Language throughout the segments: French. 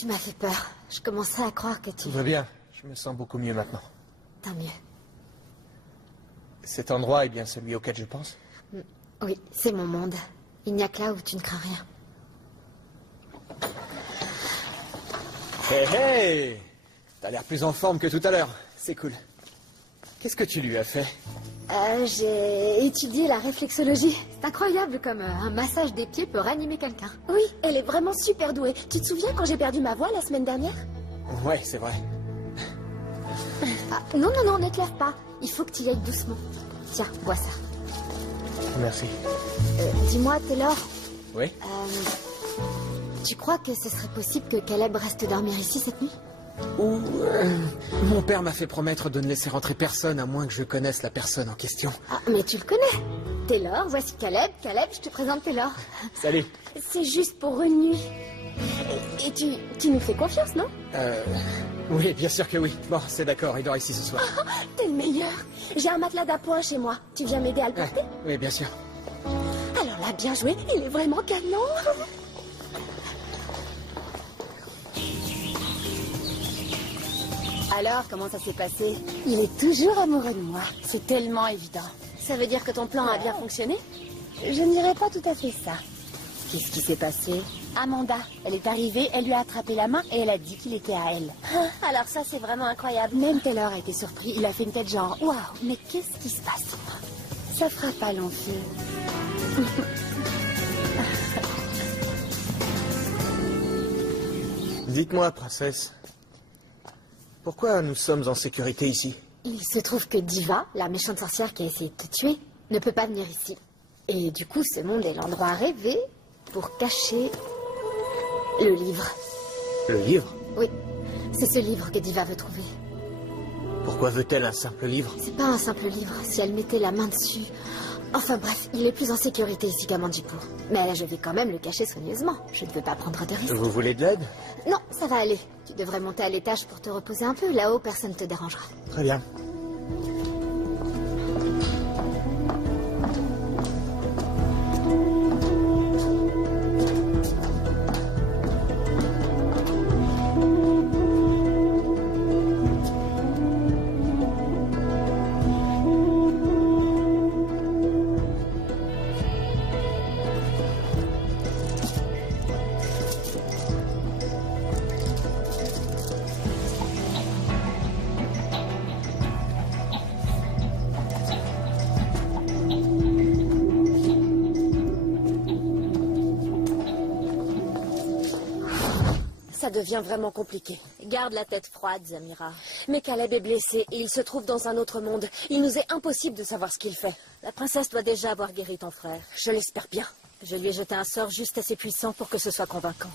Tu m'as fait peur. Je commençais à croire que tu... Tout va bien. Je me sens beaucoup mieux maintenant. Tant mieux. Cet endroit est bien celui auquel je pense? Oui, c'est mon monde. Il n'y a que là où tu ne crains rien. Hé hé! T'as l'air plus en forme que tout à l'heure. C'est cool. Qu'est-ce que tu lui as fait? J'ai étudié la réflexologie. C'est incroyable comme un massage des pieds peut ranimer quelqu'un. Oui, elle est vraiment super douée. Tu te souviens quand j'ai perdu ma voix la semaine dernière? Ouais, c'est vrai. Ah, non, non, non, ne te lève pas. Il faut que tu y ailles doucement. Tiens, bois ça. Merci. Dis-moi, Taylor, Oui? tu crois que ce serait possible que Caleb reste dormir ici cette nuit? Ou... mon père m'a fait promettre de ne laisser rentrer personne à moins que je connaisse la personne en question. Ah, mais tu le connais. Taylor, voici Caleb. Caleb, je te présente Taylor. Salut. C'est juste pour une nuit. Et tu nous fais confiance, non? Oui, bien sûr que oui. Bon, c'est d'accord, il dort ici ce soir. T'es le meilleur. J'ai un matelas d'appoint chez moi. Tu viens m'aider à le porter? Oui, bien sûr. Alors là, bien joué. Il est vraiment canon. Alors, comment ça s'est passé? Il est toujours amoureux de moi. C'est tellement évident. Ça veut dire que ton plan a bien fonctionné? Je ne dirais pas tout à fait ça. Qu'est-ce qui s'est passé? Amanda, elle est arrivée, elle lui a attrapé la main et elle a dit qu'il était à elle. Alors ça, c'est vraiment incroyable. Même Taylor a été surpris. Il a fait une tête genre, waouh, mais qu'est-ce qui se passe? Ça fera pas long feu. Dites-moi, princesse, pourquoi nous sommes en sécurité ici? Il se trouve que Diva, la méchante sorcière qui a essayé de te tuer, ne peut pas venir ici. Et du coup, ce monde est l'endroit rêvé pour cacher le livre. Le livre? Oui, c'est ce livre que Diva veut trouver. Pourquoi veut-elle un simple livre? C'est pas un simple livre, si elle mettait la main dessus... Enfin bref, il est plus en sécurité ici qu'à Mandipour. Mais je vais quand même le cacher soigneusement. Je ne veux pas prendre de risques. Vous voulez de l'aide? Non, ça va aller. Tu devrais monter à l'étage pour te reposer un peu. Là-haut, personne ne te dérangera. Très bien. Ça devient vraiment compliqué. Garde la tête froide, Zamira. Mais Caleb est blessé et il se trouve dans un autre monde. Il nous est impossible de savoir ce qu'il fait. La princesse doit déjà avoir guéri ton frère. Je l'espère bien. Je lui ai jeté un sort juste assez puissant pour que ce soit convaincant.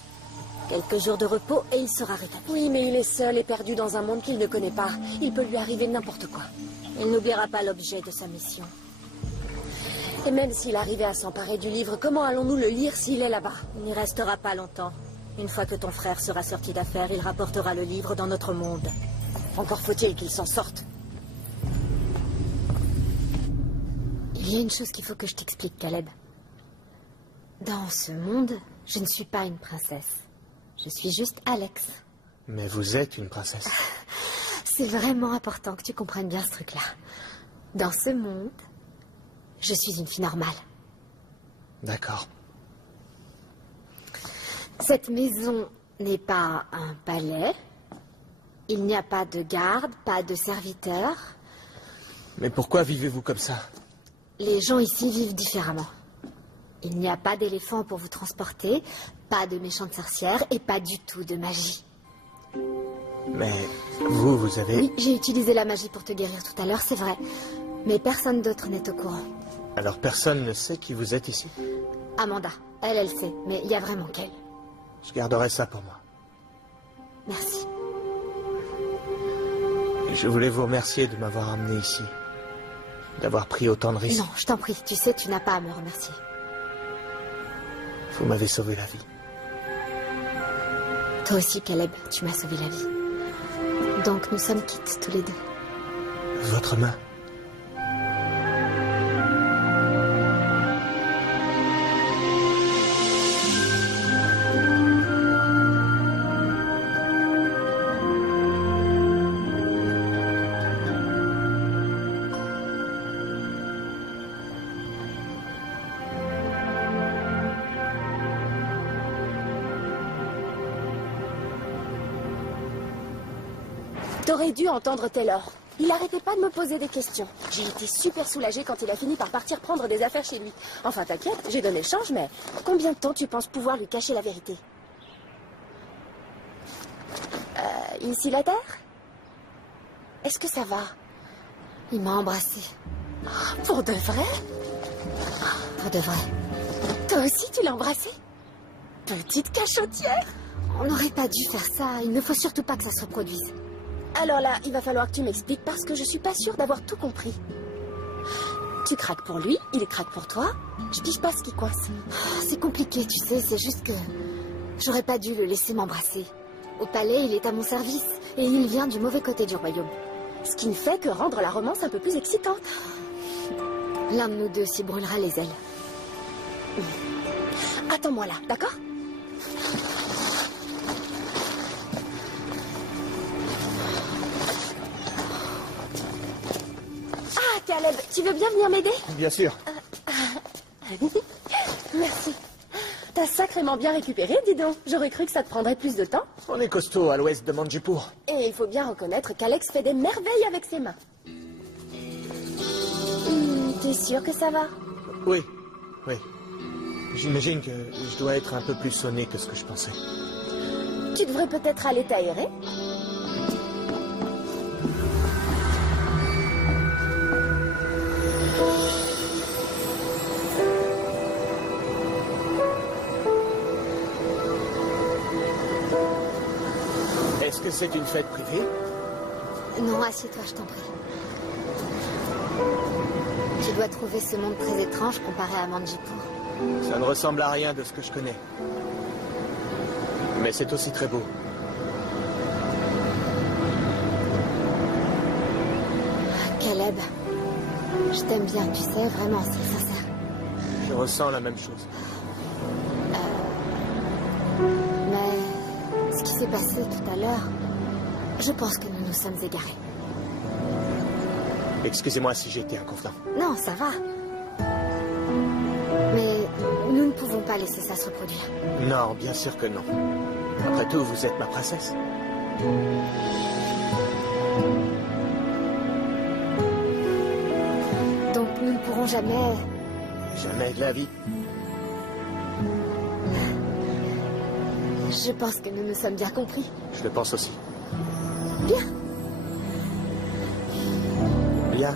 Quelques jours de repos et il sera rétabli. Oui, mais il est seul et perdu dans un monde qu'il ne connaît pas. Il peut lui arriver n'importe quoi. Il n'oubliera pas l'objet de sa mission. Et même s'il arrivait à s'emparer du livre, comment allons-nous le lire s'il est là-bas? Il n'y restera pas longtemps. Une fois que ton frère sera sorti d'affaires, il rapportera le livre dans notre monde. Encore faut-il qu'il s'en sorte. Il y a une chose qu'il faut que je t'explique, Caleb. Dans ce monde, je ne suis pas une princesse. Je suis juste Alex. Mais vous êtes une princesse. C'est vraiment important que tu comprennes bien ce truc-là. Dans ce monde, je suis une fille normale. D'accord. Cette maison n'est pas un palais. Il n'y a pas de garde, pas de serviteurs. Mais pourquoi vivez-vous comme ça? Les gens ici vivent différemment. Il n'y a pas d'éléphant pour vous transporter, pas de méchante sorcière et pas du tout de magie. Mais vous avez... Oui, j'ai utilisé la magie pour te guérir tout à l'heure, c'est vrai. Mais personne d'autre n'est au courant. Alors personne ne sait qui vous êtes ici? Amanda, elle sait, mais il y a vraiment qu'elle. Je garderai ça pour moi. Merci. Je voulais vous remercier de m'avoir amené ici. D'avoir pris autant de risques. Non, je t'en prie, tu sais, tu n'as pas à me remercier. Vous m'avez sauvé la vie. Toi aussi, Caleb, tu m'as sauvé la vie. Donc nous sommes quittes tous les deux. Votre main. T'aurais dû entendre Taylor. Il arrêtait pas de me poser des questions. J'ai été super soulagée quand il a fini par partir prendre des affaires chez lui. Enfin, t'inquiète, j'ai donné le change, mais combien de temps tu penses pouvoir lui cacher la vérité? Ici la terre? Est-ce que ça va? Il m'a embrassée. Pour de vrai? Pour de vrai. Toi aussi, tu l'as embrassée? Petite cachotière. On n'aurait pas dû faire ça. Il ne faut surtout pas que ça se reproduise. Alors là, il va falloir que tu m'expliques parce que je suis pas sûre d'avoir tout compris. Tu craques pour lui, il craque pour toi. Je pige pas ce qui coince. C'est compliqué, tu sais, c'est juste que... J'aurais pas dû le laisser m'embrasser. Au palais, il est à mon service. Et il vient du mauvais côté du royaume. Ce qui ne fait que rendre la romance un peu plus excitante. L'un de nous deux s'y brûlera les ailes. Attends-moi là, d'accord? Ah, Caleb, tu veux bien venir m'aider? Bien sûr. Merci. T'as sacrément bien récupéré, dis donc. J'aurais cru que ça te prendrait plus de temps. On est costaud à l'ouest de Manjipur. Et il faut bien reconnaître qu'Alex fait des merveilles avec ses mains. T'es sûr que ça va? Oui, oui. J'imagine que je dois être un peu plus sonné que ce que je pensais. Tu devrais peut-être aller t'aérer. Est-ce que c'est une fête privée? Non, assieds-toi, je t'en prie. Tu dois trouver ce monde très étrange comparé à Manjipur. Ça ne ressemble à rien de ce que je connais. Mais c'est aussi très beau. Caleb, je t'aime bien, tu sais, vraiment, c'est sincère. Je ressens la même chose. Mais ce qui s'est passé tout à l'heure, je pense que nous nous sommes égarés. Excusez-moi si j'ai été inconvenant. Non, ça va. Mais nous ne pouvons pas laisser ça se reproduire. Non, bien sûr que non. Après tout, vous êtes ma princesse. Donc nous ne pourrons jamais... Jamais de la vie. Je pense que nous nous sommes bien compris. Je le pense aussi. Bien. Bien.